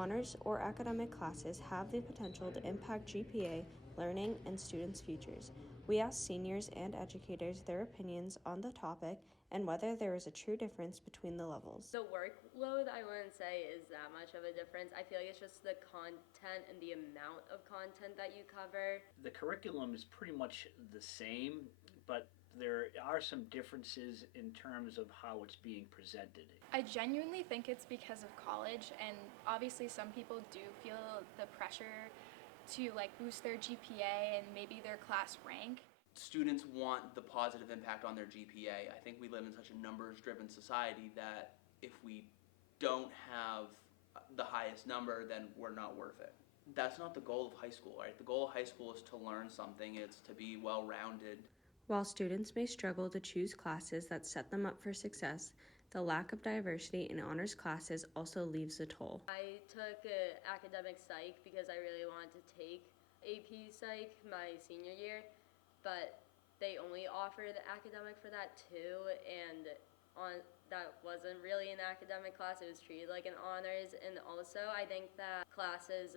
honors or academic classes have the potential to impact GPA, learning, and students' futures. We asked seniors and educators their opinions on the topic and whether there is a true difference between the levels. The workload, I wouldn't say is that much of a difference. I feel like it's just the content and the amount of content that you cover. The curriculum is pretty much the same, but there are some differences in terms of how it's being presented. I genuinely think it's because of college, and obviously some people do feel the pressure to boost their GPA and maybe their class rank. Students want the positive impact on their GPA. I think we live in such a numbers-driven society that if we don't have the highest number, then we're not worth it. That's not the goal of high school, right? The goal of high school is to learn something, it's to be well-rounded. While students may struggle to choose classes that set them up for success, the lack of diversity in honors classes also leaves a toll. I took academic psych because I really wanted to take AP psych my senior year, but they only offered academic for that too, and that wasn't really an academic class. It was treated like an honors. And also I think that classes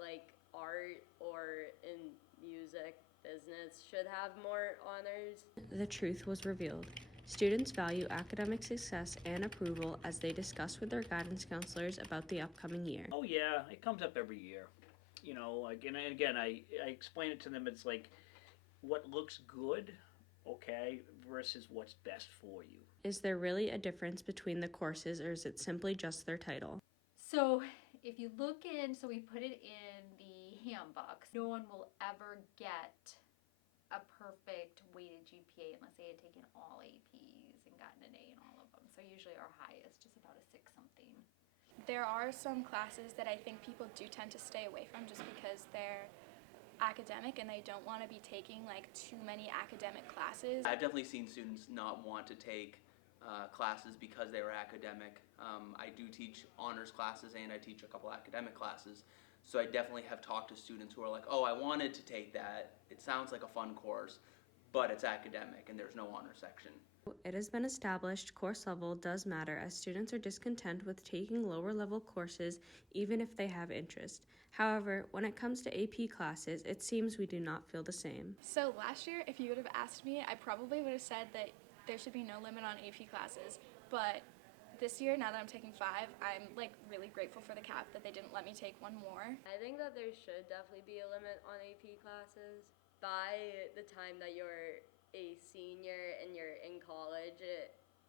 like art or in music, business should have more honors. The truth was revealed. Students value academic success and approval as they discuss with their guidance counselors about the upcoming year. Oh yeah, it comes up every year. And again, I explain it to them. It's like what looks good, okay, versus what's best for you. Is there really a difference between the courses, or is it simply just their title? So if you look in, so we put it in the handbook, no one will ever get a perfect weighted GPA unless they had taken all APs and gotten an A in all of them. So usually our highest is about a 6 something. There are some classes that I think people do tend to stay away from just because they're academic and they don't want to be taking too many academic classes. I've definitely seen students not want to take classes because they were academic. I do teach honors classes and I teach a couple academic classes. So I definitely have talked to students who are like, oh, I wanted to take that. It sounds like a fun course, but it's academic and there's no honor section. It has been established course level does matter as students are discontent with taking lower level courses even if they have interest. However, when it comes to AP classes, it seems we do not feel the same. So last year, if you would have asked me, I probably would have said that there should be no limit on AP classes, but this year, now that I'm taking 5, I'm really grateful for the cap that they didn't let me take one more. I think that there should definitely be a limit on AP classes. By the time that you're a senior and you're in college,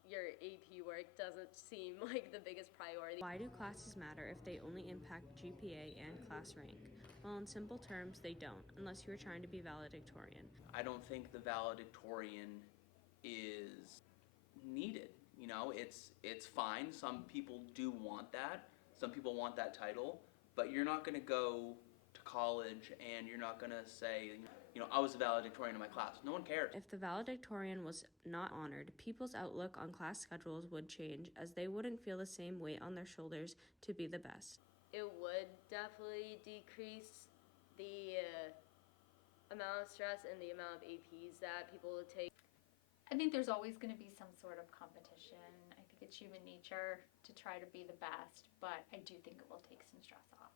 your AP work doesn't seem like the biggest priority. Why do classes matter if they only impact GPA and class rank? Well, in simple terms, they don't, unless you are trying to be valedictorian. I don't think the valedictorian is needed. It's fine. Some people do want that. Some people want that title, but you're not going to go to college and you're not going to say, I was a valedictorian in my class. No one cares. If the valedictorian was not honored, people's outlook on class schedules would change as they wouldn't feel the same weight on their shoulders to be the best. It would definitely decrease the amount of stress and the amount of APs that people would take. I think there's always going to be some sort of competition. I think it's human nature to try to be the best, but I do think it will take some stress off.